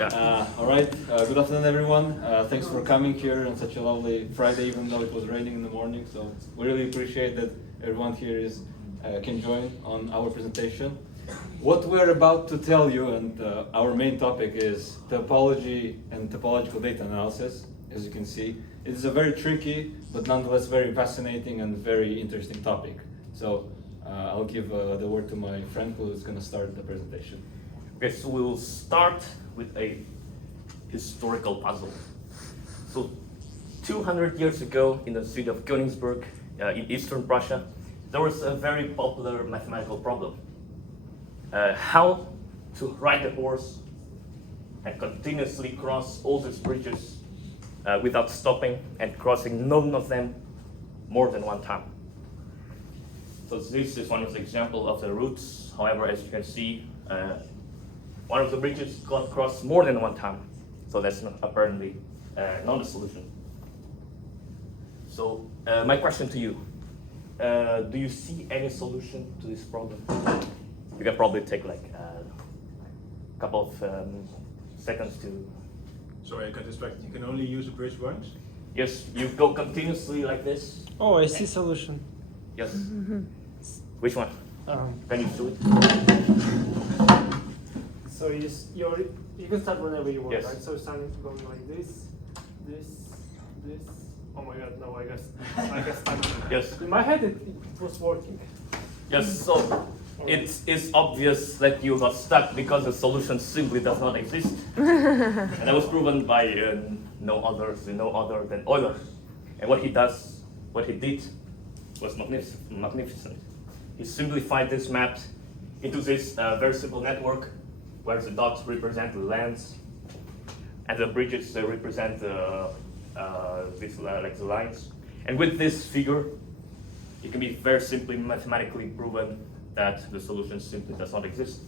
All right. Good afternoon, everyone. Thanks for coming here on such a lovely Friday, even though it was raining in the morning. So we really appreciate that everyone here can join on our presentation. What we're about to tell you, and our main topic is topology and topological data analysis. As you can see, it is a very tricky, but nonetheless very fascinating and very interesting topic. So I'll give the word to my friend who is going to start the presentation. Okay, so we'll start with a historical puzzle. So 200 years ago in the city of Königsberg in eastern Prussia, there was a very popular mathematical problem. How to ride a horse and continuously cross all these bridges without stopping and crossing none of them more than one time. So this is one of the examples of the routes. However, as you can see, one of the bridges got crossed more than one time. So that's apparently not a solution. So my question to you, do you see any solution to this problem? You can probably take like a couple of seconds to... Sorry, I got distracted. You can only use a bridge once? Yes, you go continuously like this. Oh, I see solution. Yes. Which one? Can you do it? So you can start whenever you want, Yes. right? So starting going like this. Oh my God, no, I guess time. Yes. In my head, it was working. Yes, so it is obvious that you got stuck because the solution simply does not exist. And that was proven by no other than Euler. And what he did was magnificent. He simplified this map into this very simple network where the dots represent the lands and the bridges represent like the lines. And with this figure, it can be very simply mathematically proven that the solution simply does not exist.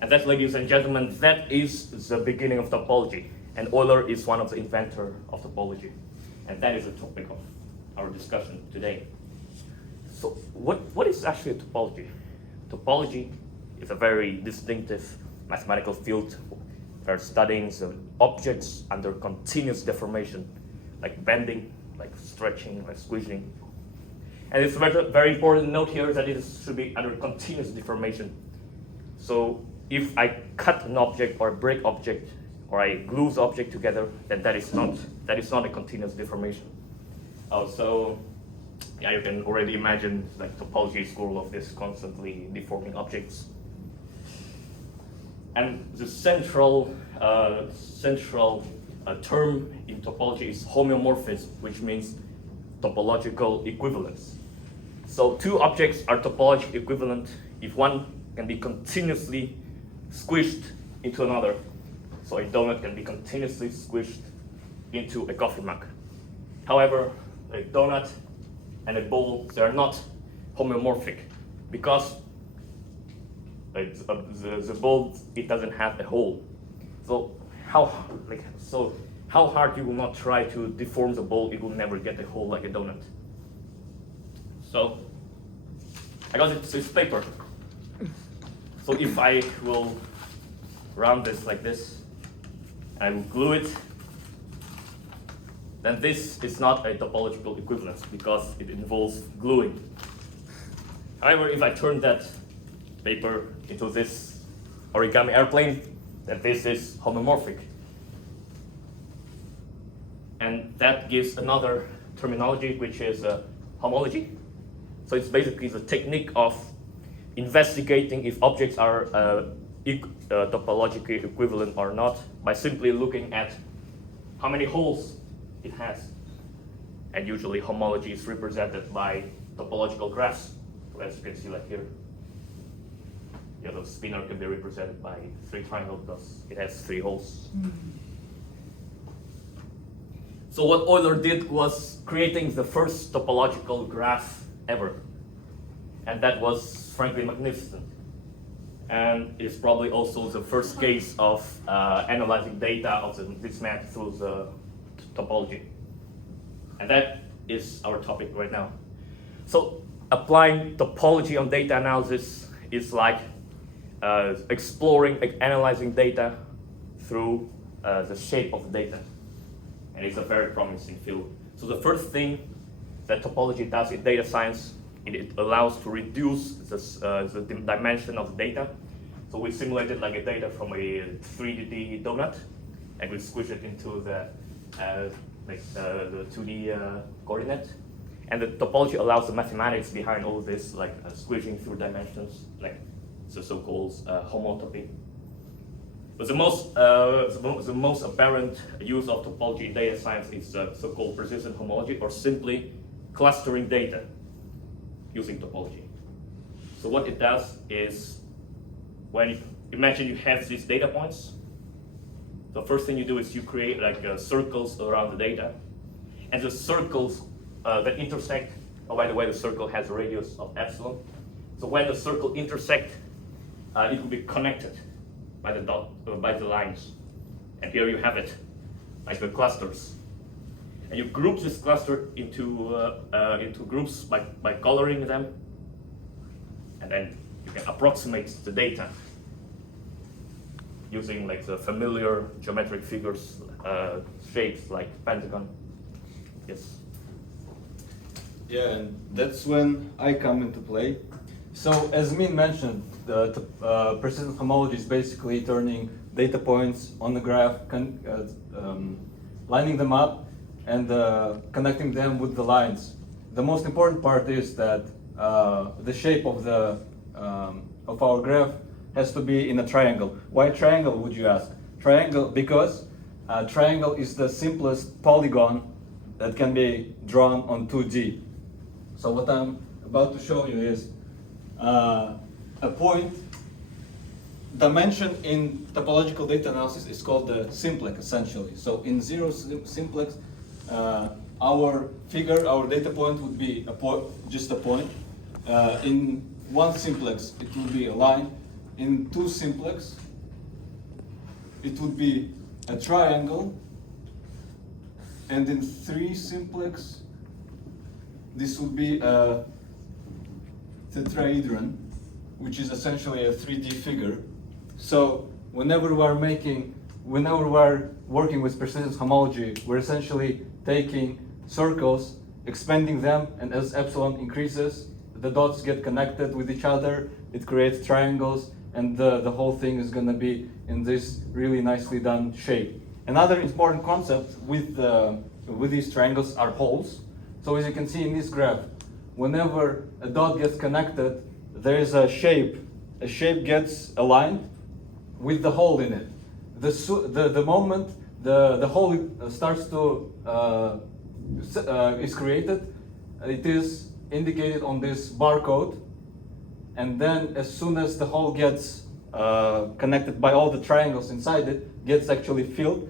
And that, ladies and gentlemen, that is the beginning of topology. And Euler is one of the inventors of topology. And that is the topic of our discussion today. So what is actually a topology? Topology is a very distinctive mathematical field for studying the objects under continuous deformation, like bending, like stretching, like squeezing. And it's a very important note here that it should be under continuous deformation. So if I cut an object or break object or I glue the object together, then that is not a continuous deformation. So yeah, you can already imagine like topology is full of this constantly deforming objects. And the central term in topology is homeomorphism, which means topological equivalence. So two objects are topologically equivalent if one can be continuously squished into another. So a donut can be continuously squished into a coffee mug. However, a donut and a bowl, they are not homeomorphic because the bowl, it doesn't have a hole. So how hard you will not try to deform the bowl, it will never get a hole like a donut. So I got this paper. So if I will round this like this, and I will glue it, then this is not a topological equivalence because it involves gluing. However, if I turn that paper into this origami airplane, then this is homomorphic. And that gives another terminology, which is homology. So it's basically the technique of investigating if objects are topologically equivalent or not by simply looking at how many holes it has. And usually homology is represented by topological graphs. So as you can see like here, the spinner can be represented by 3 triangles because it has 3 holes. So what Euler did was creating the first topological graph ever. And that was frankly magnificent. And it is probably also the first case of analyzing data of this map through the topology. And that is our topic right now. So applying topology on data analysis is like exploring, analyzing data through the shape of the data. And it's a very promising field. So the first thing that topology does in data science, it allows to reduce the dimension of the data. So we simulated like a data from a 3D donut, and we squish it into the 2D coordinate. And the topology allows the mathematics behind all this, like squishing through dimensions, like the so-called homotopy. But the most apparent use of topology in data science is the so-called persistent homology, or simply clustering data using topology. So what it does is, imagine you have these data points. The first thing you do is you create like circles around the data, and the circles that intersect. Oh, by the way, the circle has a radius of epsilon. So when the circle intersect, it will be connected by the by the lines. And here you have it, like the clusters. And you group this cluster into groups by coloring them, and then you can approximate the data using like the familiar geometric figures, shapes like pentagon. Yes. Yeah, and that's when I come into play. So as Min mentioned, the persistent homology is basically turning data points on the graph, lining them up, and connecting them with the lines. The most important part is that the shape of our graph has to be in a triangle. Why triangle, would you ask? Triangle because triangle is the simplest polygon that can be drawn on 2D. So what I'm about to show you is a point. Dimension in topological data analysis is called the simplex, essentially. So in zero simplex, our data point would be just a point. In one simplex, it would be a line. In two simplex, it would be a triangle. And in three simplex, this would be a tetrahedron, which is essentially a 3D figure. So whenever we are working with persistent homology, we're essentially taking circles, expanding them, and as epsilon increases, the dots get connected with each other, it creates triangles, and the whole thing is going to be in this really nicely done shape. Another important concept with these triangles are holes. So as you can see in this graph, whenever a dot gets connected, there is a shape. A shape gets aligned with the hole in it. The moment the hole starts to is created, it is indicated on this barcode, and then as soon as the hole gets connected by all the triangles inside it, gets actually filled,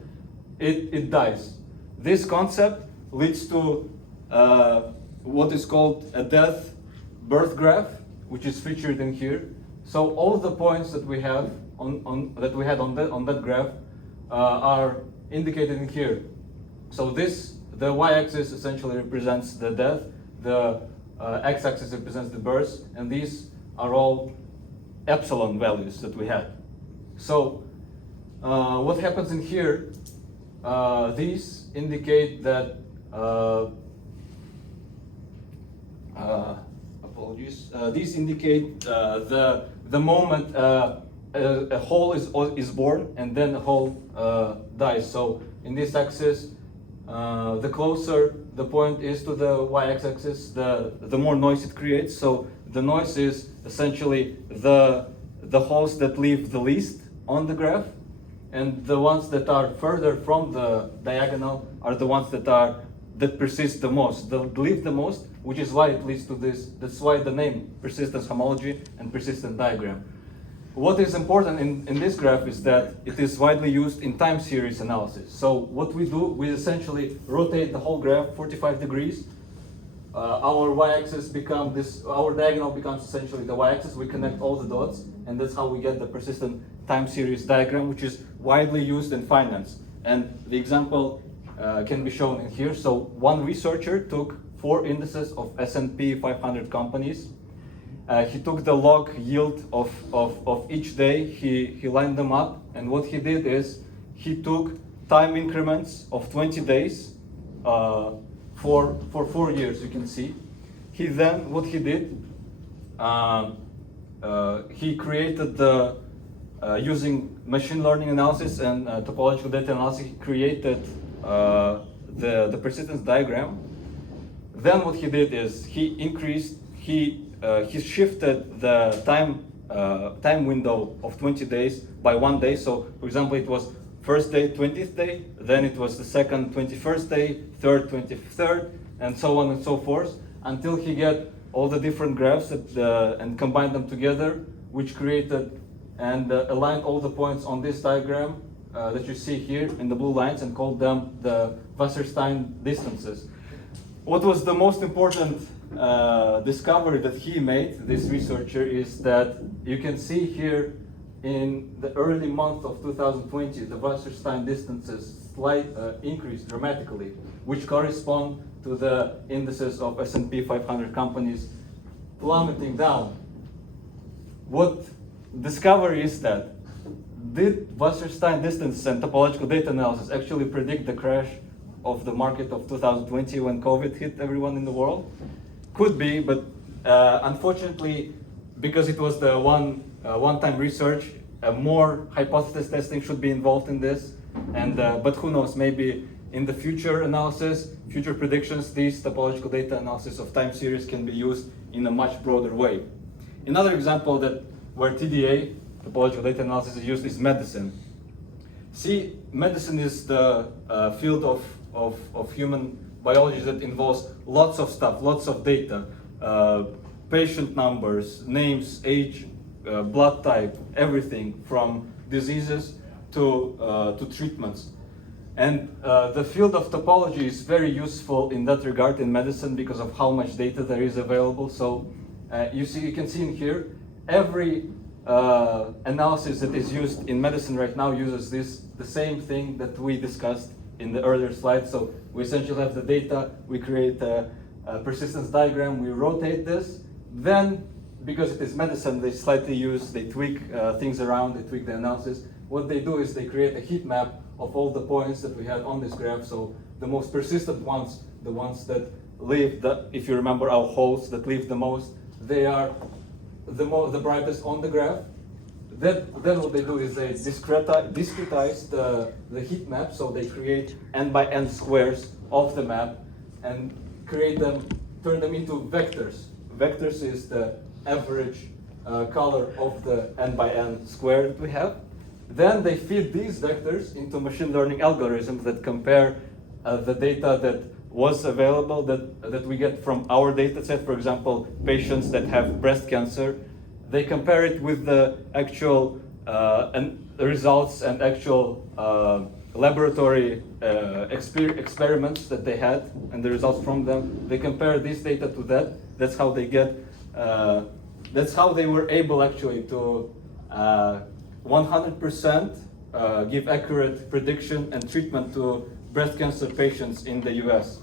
it dies. This concept leads to what is called a death-birth graph, which is featured in here. So all the points that we have on that graph are indicated in here. So the y-axis essentially represents the death, the x-axis represents the birth, and these are all epsilon values that we had. So what happens in here? These indicate that these indicate the moment a hole is born and then a hole dies. So in this axis, the closer the point is to the y-axis, the more noise it creates. So the noise is essentially the holes that leave the least on the graph, and the ones that are further from the diagonal are the ones that persist the most, that leave the most, which is why it leads to this. That's why the name persistence homology and persistent diagram. What is important in this graph is that it is widely used in time series analysis. So what we do, we essentially rotate the whole graph 45 degrees. Our y-axis our diagonal becomes essentially the y-axis. We connect all the dots, and that's how we get the persistent time series diagram, which is widely used in finance. And the example can be shown in here. So one researcher took 4 indices of S&P 500 companies. He took the log yield of each day, he lined them up, and what he did is he took time increments of 20 days for 4 years, you can see. He then, what he did, he created the, using machine learning analysis and topological data analysis, he created the persistence diagram. Then what he did is he shifted the time window of 20 days by 1 day. So for example, it was first day, 20th day, then it was the second, 21st day, third, 23rd, and so on and so forth, until he get all the different graphs that, and combined them together, which created and aligned all the points on this diagram that you see here in the blue lines, and called them the Wasserstein distances. What was the most important discovery that he made, this researcher, is that you can see here in the early month of 2020, the Wasserstein distances increased dramatically, which correspond to the indices of S&P 500 companies plummeting down. What discovery is that? Did Wasserstein distances and topological data analysis actually predict the crash of the market of 2020 when COVID hit everyone in the world? Could be, but unfortunately, because it was the one-time research, more hypothesis testing should be involved in this. And but who knows? Maybe in the future analysis, future predictions, these topological data analysis of time series can be used in a much broader way. Another example that where TDA, topological data analysis, is used is medicine. See, medicine is the field of human biology that involves lots of stuff, lots of data, patient numbers, names, age, blood type, everything from diseases to treatments. And the field of topology is very useful in that regard in medicine because of how much data there is available. So you can see in here, every analysis that is used in medicine right now uses the same thing that we discussed in the earlier slide. So we essentially have the data, we create a persistence diagram, we rotate this. Then, because it is medicine, they tweak things around, they tweak the analysis. What they do is they create a heat map of all the points that we had on this graph. So the most persistent ones, the ones that live, if you remember our holes that live the most, they are the brightest on the graph. Then what they do is they discretize the heat map, so they create n by n squares of the map and turn them into vectors. Vectors is the average color of the n by n square that we have. Then they feed these vectors into machine learning algorithms that compare the data that was available, that we get from our data set. For example, patients that have breast cancer, they compare it with the actual results and actual laboratory experiments that they had and the results from them. They compare this data to that. That's how they get. That's how they were able actually to 100% give accurate prediction and treatment to breast cancer patients in the US.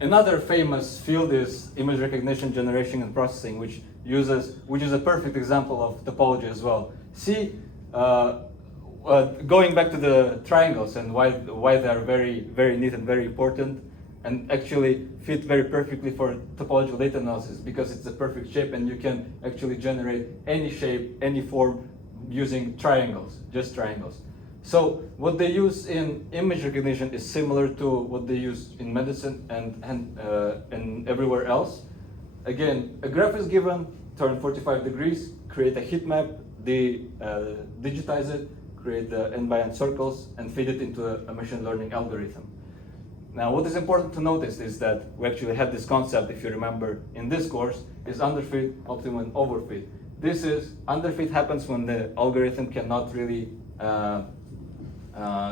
Another famous field is image recognition, generation, and processing, which is a perfect example of topology as well. See, going back to the triangles and why they are very, very neat and very important, and actually fit very perfectly for topological data analysis, because it's a perfect shape and you can actually generate any shape, any form using triangles, just triangles. So what they use in image recognition is similar to what they use in medicine and everywhere else. Again, a graph is given, turn 45 degrees, create a heat map, digitize it, create the n by n circles, and feed it into a machine learning algorithm. Now, what is important to notice is that we actually had this concept, if you remember, in this course, is underfit, optimum, and overfit. This is, underfit happens when the algorithm cannot really,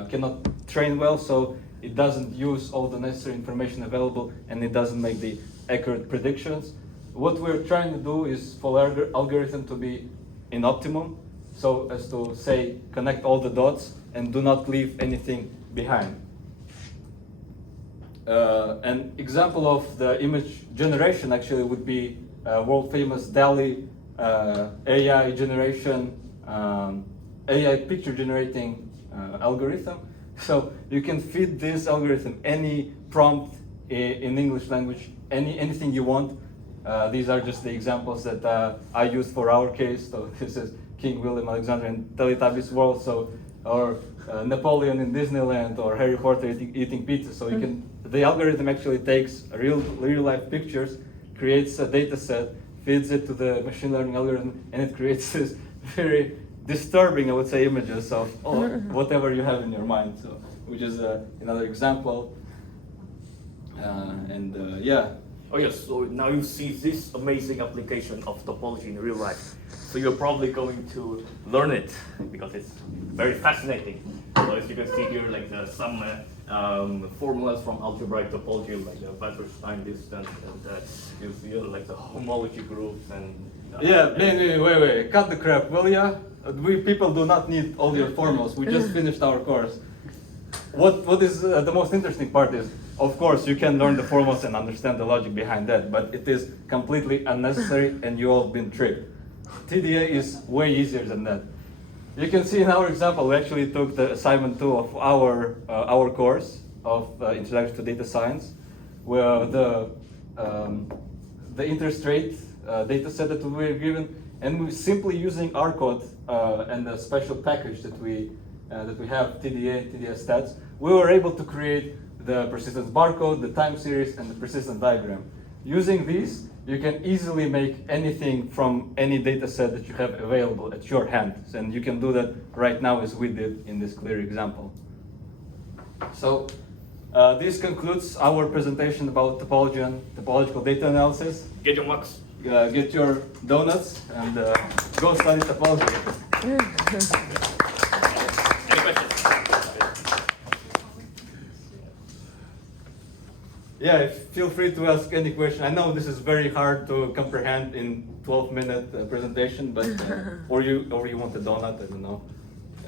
cannot train well, so it doesn't use all the necessary information available, and it doesn't make the accurate predictions. What we're trying to do is for our algorithm to be in optimum, so as to say, connect all the dots and do not leave anything behind. An example of the image generation actually would be world famous DALL-E AI generation, AI picture generating algorithm. So you can feed this algorithm any prompt in English language, anything you want. These are just the examples that I used for our case. So this is King William Alexander in Teletubbies World, so or Napoleon in Disneyland, or Harry Potter eating pizza. So you can, the algorithm actually takes real life pictures, creates a data set, feeds it to the machine learning algorithm, and it creates this very disturbing, I would say, images of whatever you have in your mind. So, which is another example. Yeah. Oh yes, so now you see this amazing application of topology in real life. So you're probably going to learn it because it's very fascinating. So as you can see here, like some formulas from algebraic topology, like the vector time distance, and you see like the homology groups and. Yeah, wait, cut the crap, will ya? We people do not need all your formulas. We just finished our course. What is the most interesting part is, of course, you can learn the formulas and understand the logic behind that, but it is completely unnecessary and you all been tricked. TDA is way easier than that. You can see in our example, we actually took the assignment 2 of our course of Introduction to Data Science, where the interest rate data set that we were given, and we simply using R code and the special package that we have, TDA stats, we were able to create the persistence barcode, the time series, and the persistence diagram. Using these, you can easily make anything from any data set that you have available at your hand. And you can do that right now as we did in this clear example. So this concludes our presentation about topology and topological data analysis. Get your marks. Get your donuts and go study topology. Any questions? Yeah, feel free to ask any question. I know this is very hard to comprehend in 12-minute presentation, but or you want a donut, I don't know.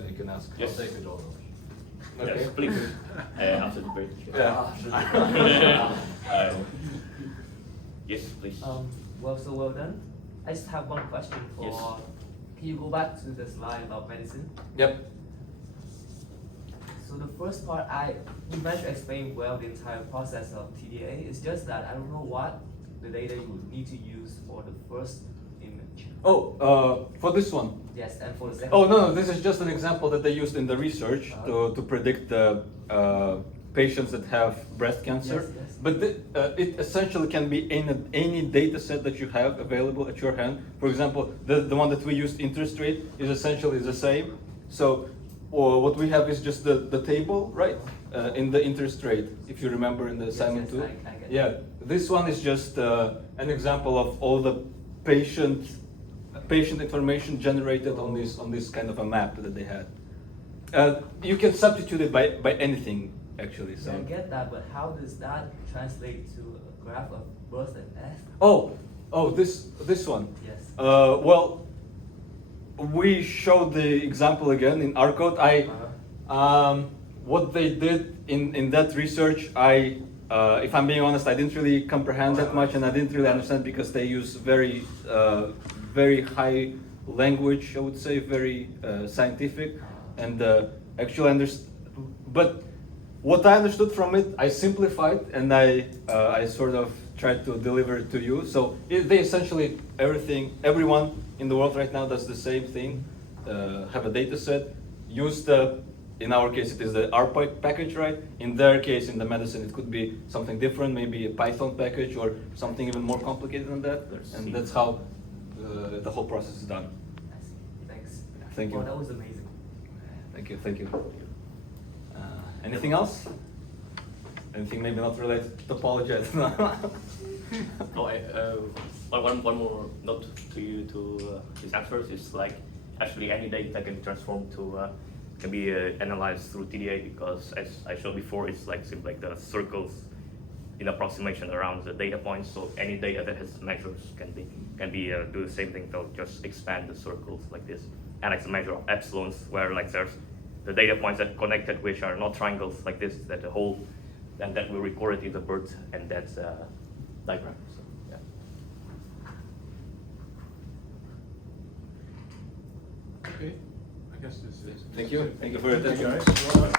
You can ask. Yes. I'll take a donut. Okay. Yes, please. After the break. Yeah. Yes, please. Well done. I just have one question for. Yes. Can you go back to the slide about medicine? Yep. So the first part, you managed to explain well the entire process of TDA. It's just that I don't know what the data you would need to use for the first image. Oh, for this one. Yes, and for the second. Oh no, this is just an example that they used in the research to predict the patients that have breast cancer. Yes, yes. But it essentially can be any data set that you have available at your hand. For example, the one that we used, interest rate, is essentially the same. So what we have is just the table, right? In the interest rate, if you remember in the assignment 2. I get Yeah, this one is just an example of all the patient information generated on this kind of a map that they had. You can substitute it by anything, actually. So. I get that, but how does that translate to a graph of birth and death? Oh, this one. Yes. Well, we showed the example again in our code. What they did in that research, if I'm being honest, I didn't really comprehend that much, and I didn't really understand because they use very high language, I would say, very scientific, and actually but what I understood from it, I simplified and I sort of tried to deliver it to you. So they essentially everyone in the world right now does the same thing. Have a data set, use in our case it is the R package, right? In their case, in the medicine, it could be something different, maybe a Python package or something even more complicated than that. And that's how the whole process is done. I see. Thanks. Thank you. Oh, that was amazing. Thank you. Anything else? Anything maybe not related to topology? I don't know. One more note to you to these answers is like actually any data can be transformed to can be analyzed through TDA because as I showed before, it's like simply like the circles in approximation around the data points. So any data that has measures can be do the same thing. They'll just expand the circles like this, and it's a measure of epsilons where like there's the data points that connected which are not triangles like this, that the whole, and that will record it in the bird, and that's diagram. So, yeah. Okay, I guess this is. Thank you. Thank you for your Thank you attention. guys. Well done.